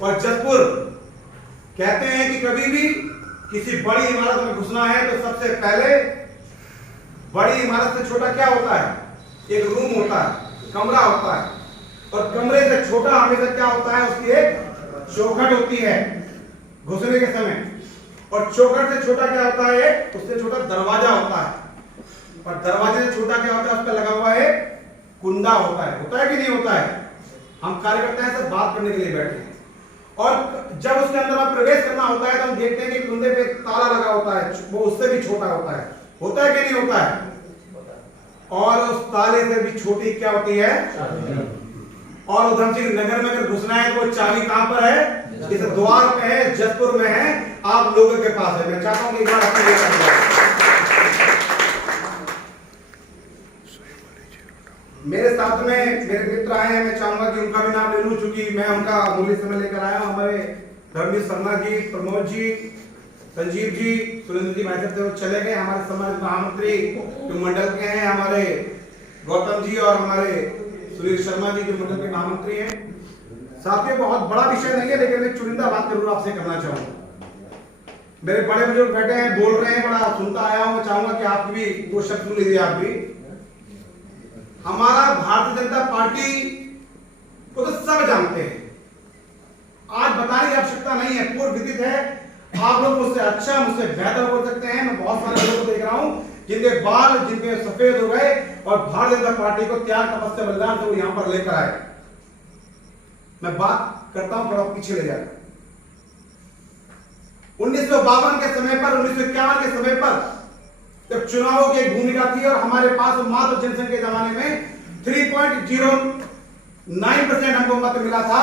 और जसपुर कहते हैं कि कभी भी किसी बड़ी इमारत में घुसना है तो सबसे पहले बड़ी इमारत से छोटा क्या होता है? एक रूम होता है, कमरा होता है, और कमरे से छोटा हमेशा क्या होता है? उसकी एक चौखट होती है घुसने के समय, और चौखट से छोटा क्या होता है? उससे छोटा दरवाजा होता है, और दरवाजे से छोटा क्या होता है? उस पर लगा हुआ है कुंडा होता है कि नहीं होता है? हम कार्यकर्ता हैं सब बात करने के लिए बैठे हैं, और जब उसके अंदर आप प्रवेश करना होता है तो हम देखते हैं कि कुंडे पे ताला लगा होता है, वो उससे भी छोटा होता है कि नहीं होता है? और उस ताले से भी छोटी क्या होती है? और उधम सिंह नगर में अगर घुसना है तो चाबी कहां पर है? इस द्वार पे है, जसपुर में है, आप लोगों के पास है। मैं चाहता हूं कि एक बार अपने मेरे साथ में मेरे मित्र आए हैं, मैं चाहूंगा कि उनका भी नाम ले लूं, चूंकि मैं उनका मूल्य समय लेकर आया हूं। हमारे धर्मवीर शर्मा जी, प्रमोद जी, संजीव जी, सुरेंद्र जी भाई साहब चले गए। हमारे सम्मानित महामंत्री जो मंडल के हैं, हमारे गौतम जी और हमारे सुनील शर्मा जी जो मंडल के महामंत्री हैं। साथियों, बहुत बड़ा विषय नहीं है, लेकिन एक चुनिंदा बात जरूर आपसे करना चाहूंगा। मेरे बड़े बुजुर्ग बैठे हैं, बोल रहे हैं, बड़ा सुनता आया हूं। मैं चाहूंगा कि आप भी दो शब्द सुन लीजिए। आप भी, हमारा भारतीय जनता पार्टी को तो सब जानते हैं, आज बताने की आवश्यकता नहीं है, पूर्व विदित है। आप लोग मुझसे अच्छा, मुझसे बेहतर बोल सकते हैं। मैं बहुत सारे लोगों को देख रहा हूं जिनके बाल जिनके सफेद हो गए और भारतीय जनता पार्टी को त्याग, तपस्या, बलिदान से वो यहां पर लेकर आए। मैं बात करता हूं, थोड़ा पीछे ले जाकर 1952 के समय पर, 1951 के समय पर जब चुनावों की एक भूमिका थी और हमारे पास मात्र जनसंख्या के जमाने में 3.09% हमको मत मिला था,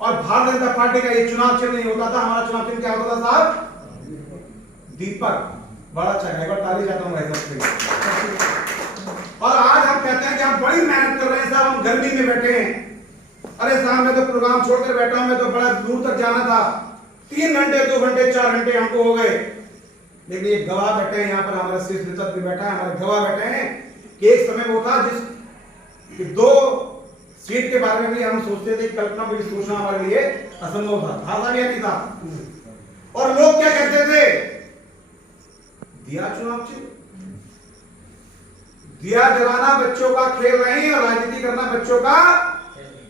और भारतीय जनता पार्टी का ये चुनाव चिन्ह नहीं होता था। हमारा चुनाव चिन्ह क्या होता था साहब? दीपक। बड़ा अच्छा है, एक बार ताली चाहता हूं भाई साहब। और आज हम कहते हैं कि हम बड़ी मेहनत कर रहे हैं साहब, हम गर्मी में बैठे हैं। अरे साहब, मैं तो प्रोग्राम छोड़कर बैठा हूं, मैं तो बड़ा दूर तक जाना था, 3 घंटे 2 घंटे 4 घंटे हमको हो गए। लेकिन ये गवाह बैठे हैं यहाँ पर, हमारा शीर्ष नेतृत्व भी बैठा है, हमारे गवाह बैठे हैं कि एक समय वो था जिस 2 सीट के बारे में भी हम सोचते थे, कल्पना में भी सोचना हमारे लिए असंभव था भी नहीं था। और लोग क्या कहते थे? दिया चुनाव चिन्ह, दिया जलाना बच्चों का खेल नहीं और राजनीति करना बच्चों का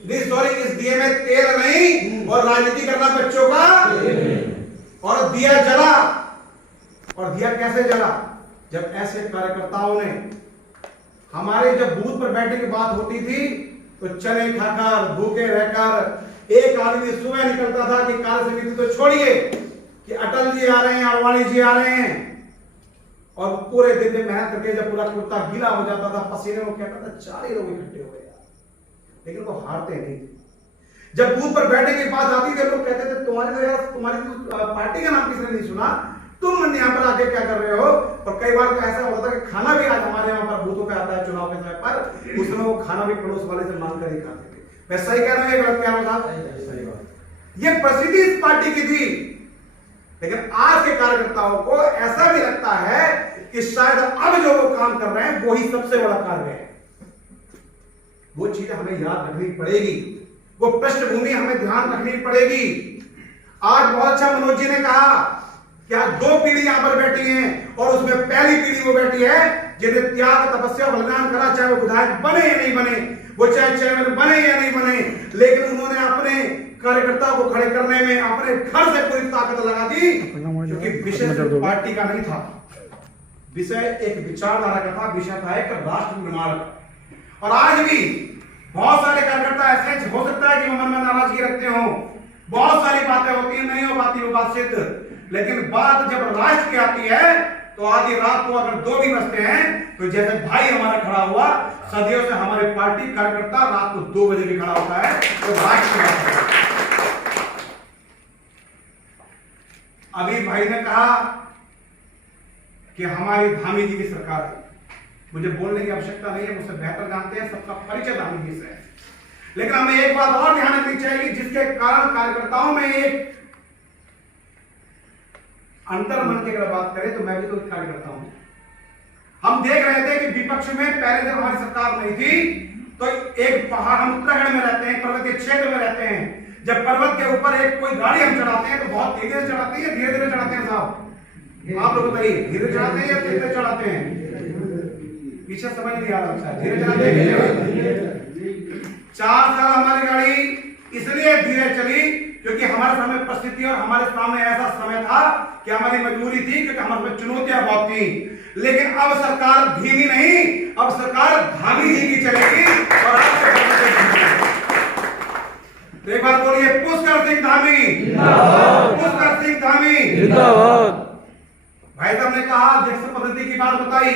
सॉरी, इस दिए में तेल नहीं और राजनीति करना बच्चों का। और दिया जला, और दिया कैसे जला? जब ऐसे कार्यकर्ताओं ने हमारे, जब बूथ पर बैठने की बात होती थी तो चने खाकर, भूखे रहकर, एक आदमी सुबह निकलता था कि कार्य समिति तो छोड़िए कि अटल जी आ रहे हैं, आडवाणी जी आ रहे हैं, और पूरे दिन में मेहनत करके जब पूरा कुर्ता गीला हो जाता था, पसीने में कहता था 4 ही लोग इकट्ठे हो गए, लेकिन वो हारते नहीं थे। जब बूथ पर बैठने की बात आती थी, लोग कहते थे तुम्हारी पार्टी का नाम किसने नहीं सुना, तुम यहाँ पर आके क्या कर रहे हो? और कई बार तो ऐसा होता था कि खाना भी आज हमारे यहाँ पर बूथों पे आता है चुनाव के समय पर, उस समय वो खाना भी पड़ोस वाले से मांग कर ही खाते थे। मैं सही कह रहा हूं, गलत कह रहा हूं? ये प्रसिद्धि इस पार्टी की थी, लेकिन आज के कार्यकर्ताओं को ऐसा भी लगता है कि शायद अब जो वो काम कर रहे हैं वो ही सबसे बड़ा कार्य है। वो चीजें हमें याद रखनी पड़ेगी, वो पृष्ठभूमि हमें ध्यान रखनी पड़ेगी। आज बहुत अच्छा मनोज जी ने कहा कि आज 2 पीढ़ी यहां पर बैठी हैं, और उसमें पहली पीढ़ी वो बैठी है जिन्हें त्याग, तपस्या, बलिदान करा, चाहे वो विधायक बने या नहीं बने, वो चाहे चेयरमैन बने या नहीं बने, लेकिन उन्होंने अपने कार्यकर्ता को खड़े करने में अपने घर से पूरी ताकत लगा दी, क्योंकि विषय पार्टी का नहीं था, विषय एक विचारधारा का था, विषय था एक राष्ट्र निर्माण का। और आज भी बहुत सारे कार्यकर्ता ऐसे हो सकता है कि वो मन में नाराजगी रखते हो, बहुत सारी बातें होती है, नहीं हो पाती वो बात सिद्ध, लेकिन बात जब राष्ट्र की आती है तो आधी रात को अगर 2 भी बजते हैं तो जैसे भाई हमारा खड़ा हुआ, सदियों से हमारे पार्टी कार्यकर्ता रात को 2 बजे भी खड़ा होता है, तो राष्ट्र की बात है। अभी भाई ने कहा कि हमारी धामी जी की सरकार है, मुझे बोलने की आवश्यकता नहीं है, मुझसे बेहतर जानते हैं, सबका परिचय धामी जी से है। लेकिन हमें एक बात और ध्यान रखनी चाहिए, जिसके कारण कार्यकर्ताओं में एक अंतर मन की अगर बात करें तो मैं भी तो एक कार्यकर्ता हूं। हम देख रहे थे कि विपक्ष में पहले जब हमारी सरकार नहीं थी तो एक पहाड़, हम उत्तराखंड में रहते हैं, पर्वतीय क्षेत्र में रहते हैं, जब पर्वत के ऊपर एक कोई गाड़ी हम चढ़ाते हैं तो बहुत तेजी से चढ़ाते हैं या धीरे धीरे चढ़ाते हैं साहब? आप लोग बताइए, धीरे चढ़ाते हैं या तेज चढ़ाते हैं? पीछे समझ नहीं आ रहा, अच्छा धीरे चलाते हैं। 4 साल हमारी गाड़ी इसलिए धीरे चली क्योंकि हमारे सामने परिस्थिति और हमारे सामने ऐसा समय था कि हमारी मजबूरी थी, क्योंकि हमारे में चुनौतियां बहुत थी। लेकिन अब सरकार धीमी नहीं, अब सरकार धामी जी की चलेगी और आपसे तो एक बार बोलिए, पुष्कर सिंह धामी जिंदाबाद, पुष्कर सिंह धामी जिंदाबाद। भाई साहब ने कहा अध्यक्ष पद्धति की बात बताई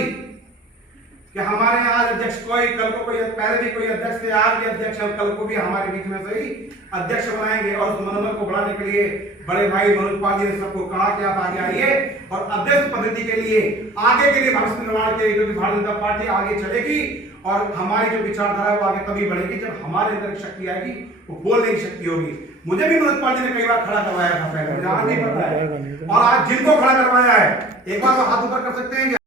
कि हमारे यहाँ अध्यक्ष कोई कल को कोई पहले भी कोई अध्यक्ष थे, आज भी अध्यक्ष है, कल को भी हमारे बीच में से ही अध्यक्ष बनाएंगे। और उस मनोबल को बढ़ाने के लिए बड़े भाई मनोज पाल जी ने सबको कहा कि आप आगे आइए और अध्यक्ष पद्धति के लिए आगे के लिए भविष्य निर्माण के लिए, क्योंकि भारतीय जनता पार्टी आगे चलेगी और हमारी जो विचारधारा है वो आगे तभी बढ़ेगी जब हमारे अंदर शक्ति आएगी, वो बोलने की शक्ति होगी। मुझे भी मनोज पाल जी ने कई बार खड़ा करवाया था पहले, मुझे आज नहीं पता है, और आज जिनको खड़ा करवाया है एक बार वो हाथ ऊपर कर सकते हैं।